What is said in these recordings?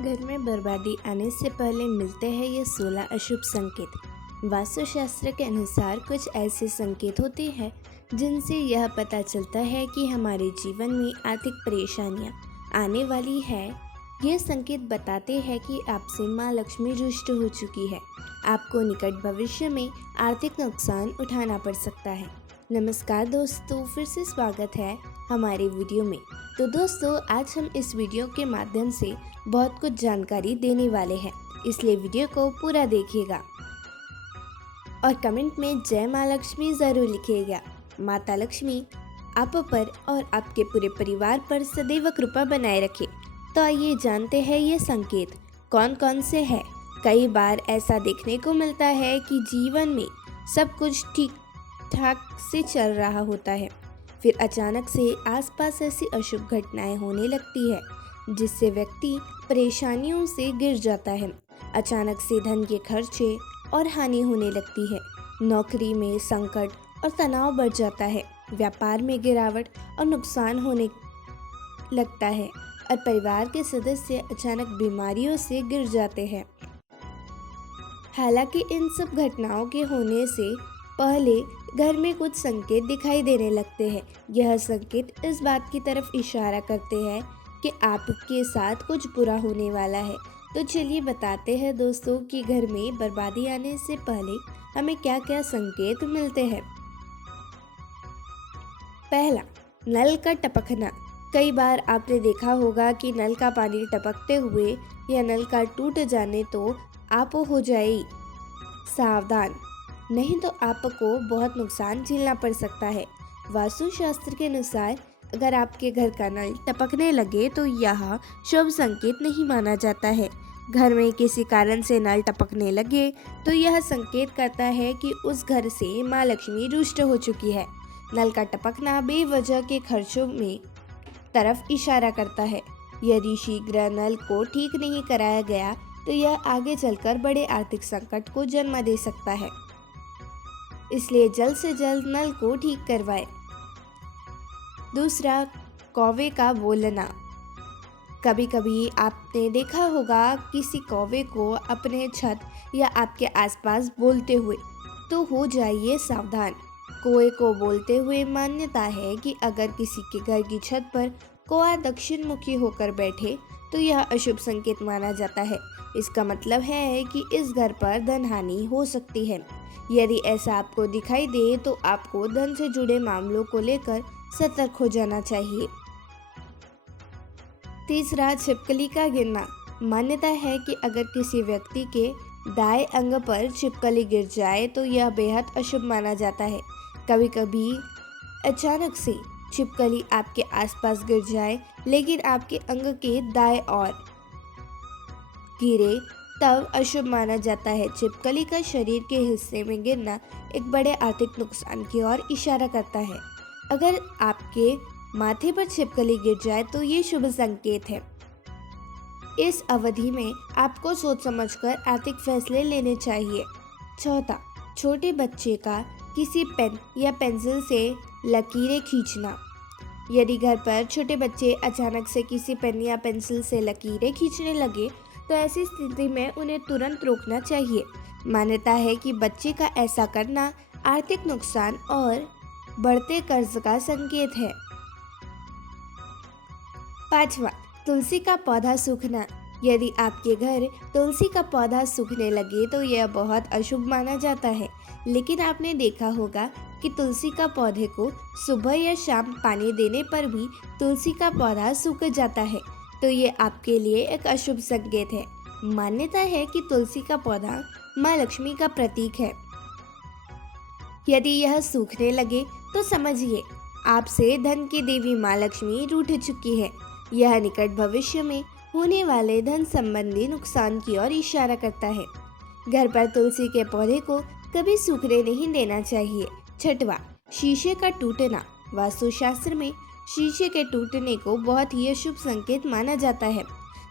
घर में बर्बादी आने से पहले मिलते हैं ये 16 अशुभ संकेत। वास्तुशास्त्र के अनुसार कुछ ऐसे संकेत होते हैं जिनसे यह पता चलता है कि हमारे जीवन में आर्थिक परेशानियां आने वाली है। ये संकेत बताते हैं कि आपसे माँ लक्ष्मी रुष्ट हो चुकी है। आपको निकट भविष्य में आर्थिक नुकसान उठाना पड़ सकता है। नमस्कार दोस्तों, फिर से स्वागत है हमारे वीडियो में। तो दोस्तों, आज हम इस वीडियो के माध्यम से बहुत कुछ जानकारी देने वाले हैं, इसलिए वीडियो को पूरा देखिएगा और कमेंट में जय माँ लक्ष्मी ज़रूर लिखिएगा। माता लक्ष्मी आप पर और आपके पूरे परिवार पर सदैव कृपा बनाए रखे। तो आइए जानते हैं ये संकेत कौन कौन से हैं। कई बार ऐसा देखने को मिलता है कि जीवन में सब कुछ ठीक ठाक से चल रहा होता है, फिर अचानक से आसपास ऐसी अशुभ घटनाएं होने लगती है जिससे व्यक्ति परेशानियों से गिर जाता है। अचानक से धन के खर्चे और हानि होने लगती है। नौकरी में संकट और तनाव बढ़ जाता है। व्यापार में गिरावट और नुकसान होने लगता है और परिवार के सदस्य अचानक बीमारियों से गिर जाते हैं। हालांकि इन सब घटनाओं के होने से पहले घर में कुछ संकेत दिखाई देने लगते हैं। यह संकेत इस बात की तरफ इशारा करते हैं कि आपके साथ कुछ बुरा होने वाला है। तो चलिए बताते हैं दोस्तों कि घर में बर्बादी आने से पहले हमें क्या क्या संकेत मिलते हैं। पहला, नल का टपकना। कई बार आपने देखा होगा कि नल का पानी टपकते हुए या नल का टूट जाने तो आप हो जाए सावधान, नहीं तो आपको बहुत नुकसान झेलना पड़ सकता है। वास्तुशास्त्र के अनुसार अगर आपके घर का नल टपकने लगे तो यह शुभ संकेत नहीं माना जाता है। घर में किसी कारण से नल टपकने लगे तो यह संकेत करता है कि उस घर से माँ लक्ष्मी रुष्ट हो चुकी है। नल का टपकना बेवजह के खर्चों में तरफ इशारा करता है। यदि शीघ्र नल को ठीक नहीं कराया गया तो यह आगे चलकर बड़े आर्थिक संकट को जन्म दे सकता है, इसलिए जल्द से जल्द नल को ठीक करवाएं। दूसरा, कौवे का बोलना। कभी कभी आपने देखा होगा किसी कौवे को अपने छत या आपके आसपास बोलते हुए, तो हो जाइए सावधान। कौवे को बोलते हुए मान्यता है कि अगर किसी के घर की छत पर कौवा दक्षिण मुखी होकर बैठे तो यह अशुभ संकेत माना जाता है। इसका मतलब है कि इस घर पर धन हानि हो सकती है। यदि ऐसा आपको दिखाई दे तो आपको धन से जुड़े मामलों को लेकर सतर्क हो जाना चाहिए। तीसरा, छिपकली का गिरना। मान्यता है कि अगर किसी व्यक्ति के दाएं अंग पर छिपकली गिर जाए तो यह बेहद अशुभ माना जाता है। कभी कभी अचानक से छिपकली आपके आसपास गिर जाए लेकिन आपके अंग के दाएं ओर गिरे तब अशुभ माना जाता है। छिपकली का शरीर के हिस्से में गिरना एक बड़े आर्थिक नुकसान की ओर इशारा करता है। अगर आपके माथे पर छिपकली गिर जाए तो ये शुभ संकेत है। इस अवधि में आपको सोच समझकर आर्थिक फैसले लेने चाहिए। चौथा, छोटे बच्चे का किसी पेन या पेंसिल से लकीरें खींचना। यदि घर पर छोटे बच्चे अचानक से किसी पेन या पेंसिल से लकीरें खींचने लगे तो ऐसी स्थिति में उन्हें तुरंत रोकना चाहिए। मान्यता है कि बच्चे का ऐसा करना आर्थिक नुकसान और बढ़ते कर्ज का संकेत है। पांचवा, तुलसी का पौधा सूखना। यदि आपके घर तुलसी का पौधा सूखने लगे तो यह बहुत अशुभ माना जाता है। लेकिन आपने देखा होगा कि तुलसी का पौधे को सुबह या शाम पानी देने पर भी तुलसी का पौधा सूख जाता है, तो ये आपके लिए एक अशुभ संकेत है। मान्यता है कि तुलसी का पौधा माँ लक्ष्मी का प्रतीक है। यदि यह सूखने लगे तो समझिए आपसे धन की देवी माँ लक्ष्मी रूठ चुकी है। यह निकट भविष्य में होने वाले धन संबंधी नुकसान की ओर इशारा करता है। घर पर तुलसी के पौधे को कभी सूखने नहीं देना चाहिए। छठवां, शीशे का टूटना। वास्तुशास्त्र में शीशे के टूटने को बहुत ही अशुभ संकेत माना जाता है।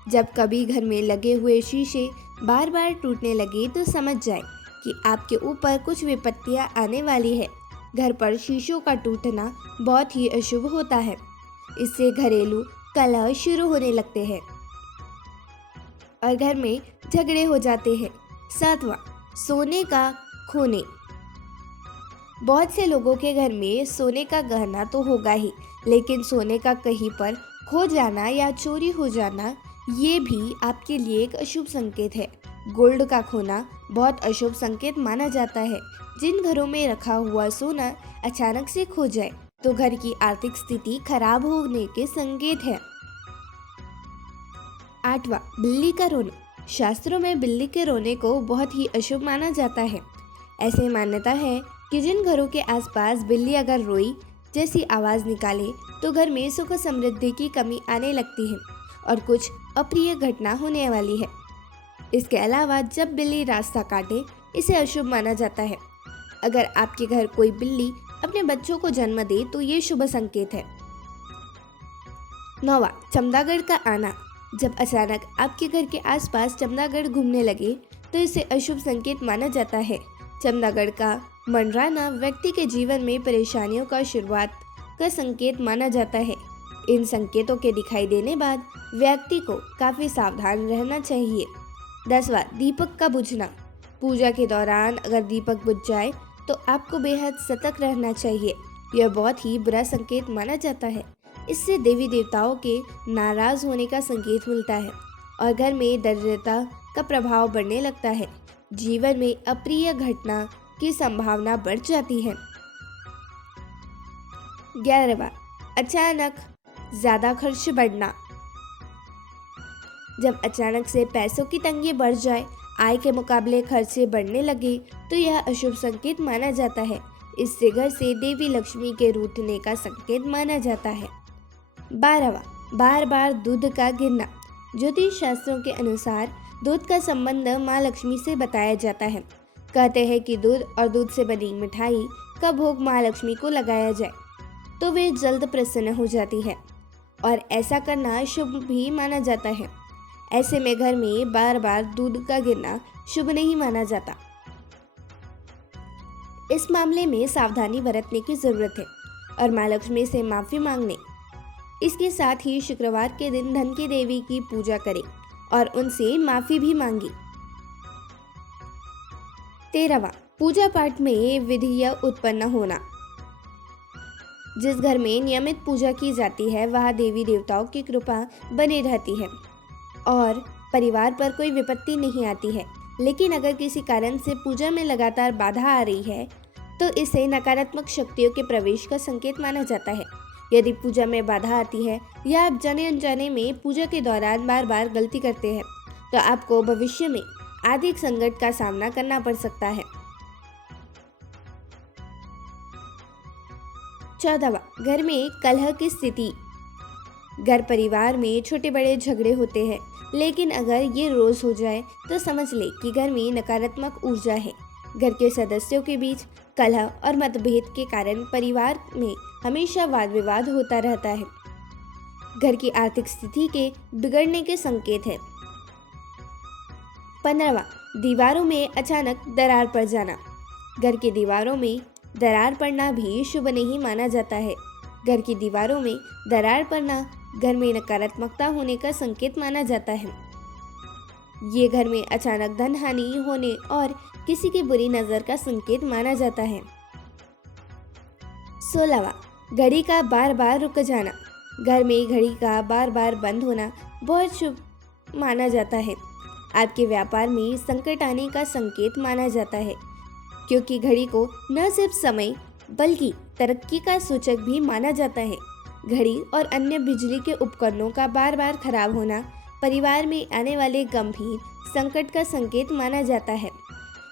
जब कभी घर में लगे हुए शीशे बार बार टूटने लगे तो समझ जाए कि आपके ऊपर कुछ विपत्तियां आने वाली है। घर पर शीशों का टूटना बहुत ही अशुभ होता है। इससे घरेलू कलह शुरू होने लगते हैं। और घर में झगड़े हो जाते हैं। 7वां, सोने का खोने। बहुत से लोगों के घर में सोने का गहना तो होगा ही, लेकिन सोने का कहीं पर खो जाना या चोरी हो जाना ये भी आपके लिए एक अशुभ संकेत है। गोल्ड का खोना बहुत अशुभ संकेत माना जाता है। जिन घरों में रखा हुआ सोना अचानक से खो जाए तो घर की आर्थिक स्थिति खराब होने के संकेत है। 8वां, बिल्ली का रोना। शास्त्रों में बिल्ली के रोने को बहुत ही अशुभ माना जाता है। ऐसे मान्यता है कि जिन घरों के आसपास बिल्ली अगर रोई जैसी आवाज़ निकाले तो घर में सुख समृद्धि की कमी आने लगती है और कुछ अप्रिय घटना होने वाली है। इसके अलावा जब बिल्ली रास्ता काटे इसे अशुभ माना जाता है। अगर आपके घर कोई बिल्ली अपने बच्चों को जन्म दे तो ये शुभ संकेत है। 9वां, चमगादड़ का आना। जब अचानक आपके घर के आसपास चमगादड़ घूमने लगे तो इसे अशुभ संकेत माना जाता है। चमगादड़ का मंडराना व्यक्ति के जीवन में परेशानियों का शुरुआत का संकेत माना जाता है। इन संकेतों के दिखाई देने बाद व्यक्ति को काफ़ी सावधान रहना चाहिए। 10वां, दीपक का बुझना। पूजा के दौरान अगर दीपक बुझ जाए तो आपको बेहद सतर्क रहना चाहिए। यह बहुत ही बुरा संकेत माना जाता है। इससे देवी देवताओं के नाराज होने का संकेत मिलता है और घर में दरिद्रता का प्रभाव बढ़ने लगता है। जीवन में अप्रिय घटना की संभावना बढ़ जाती है। 11वां, अचानक ज़्यादा खर्च बढ़ना। जब अचानक से पैसों की तंगी बढ़ जाए, आय के मुकाबले खर्चे बढ़ने लगे तो यह अशुभ संकेत माना जाता है। इससे घर से देवी लक्ष्मी के रूठने का संकेत माना जाता है। 12वां, बार बार दूध का गिरना। ज्योतिष शास्त्रों के अनुसार दूध का संबंध माँ लक्ष्मी से बताया जाता है। कहते हैं कि दूध और दूध से बनी मिठाई का भोग माँ लक्ष्मी को लगाया जाए तो वे जल्द प्रसन्न हो जाती है और ऐसा करना शुभ भी माना जाता है। ऐसे में घर में बार बार दूध का गिरना शुभ नहीं माना जाता। इस मामले में सावधानी बरतने की जरूरत है और माँ लक्ष्मी से माफी मांगने। इसके साथ ही शुक्रवार के दिन धन की देवी की पूजा करें और उनसे माफी भी मांगी। 13वां, पूजा पाठ में विधियां उत्पन्न होना। जिस घर में नियमित पूजा की जाती है वहाँ देवी देवताओं की कृपा बनी रहती है और परिवार पर कोई विपत्ति नहीं आती है। लेकिन अगर किसी कारण से पूजा में लगातार बाधा आ रही है तो इसे नकारात्मक शक्तियों के प्रवेश का संकेत माना जाता है। यदि पूजा में बाधा आती है या आप जाने अनजाने में पूजा के दौरान बार बार गलती करते हैं तो आपको भविष्य में आर्थिक संकट का सामना करना पड़ सकता है। 14वां, घर में कलह की स्थिति। घर परिवार में छोटे बड़े झगड़े होते हैं, लेकिन अगर ये रोज हो जाए तो समझ ले कि घर में नकारात्मक ऊर्जा है। घर के सदस्यों के बीच कलह और मतभेद के कारण परिवार में हमेशा वाद विवाद होता रहता है। घर की आर्थिक स्थिति के बिगड़ने के संकेत है। 15वां, दीवारों में अचानक दरार पड़ जाना। घर की दीवारों में दरार पड़ना भी शुभ नहीं माना जाता है। घर की दीवारों में दरार पड़ना घर में नकारात्मकता होने का संकेत माना जाता है। ये घर में अचानक धन हानि होने और किसी की बुरी नज़र का संकेत माना जाता है। 16वां, घड़ी का बार बार रुक जाना। घर में घड़ी का बार बार बंद होना बहुत शुभ माना जाता है। आपके व्यापार में संकट आने का संकेत माना जाता है, क्योंकि घड़ी को न सिर्फ समय बल्कि तरक्की का सूचक भी माना जाता है। घड़ी और अन्य बिजली के उपकरणों का बार बार खराब होना परिवार में आने वाले गंभीर संकट का संकेत माना जाता है।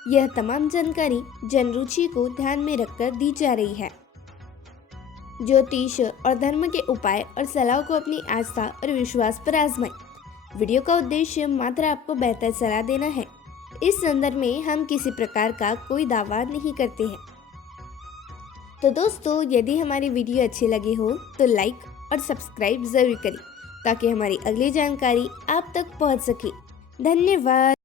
यह तमाम जानकारी जनरुचि को ध्यान में रखकर दी जा रही है। ज्योतिष और धर्म के उपाय और सलाह को अपनी आस्था और विश्वास पर आजमाएं। वीडियो का उद्देश्य मात्र आपको बेहतर सलाह देना है। इस संदर्भ में हम किसी प्रकार का कोई दावा नहीं करते हैं। तो दोस्तों, यदि हमारी वीडियो अच्छी लगी हो तो लाइक और सब्सक्राइब जरूर करें ताकि हमारी अगली जानकारी आप तक पहुंच सके। धन्यवाद।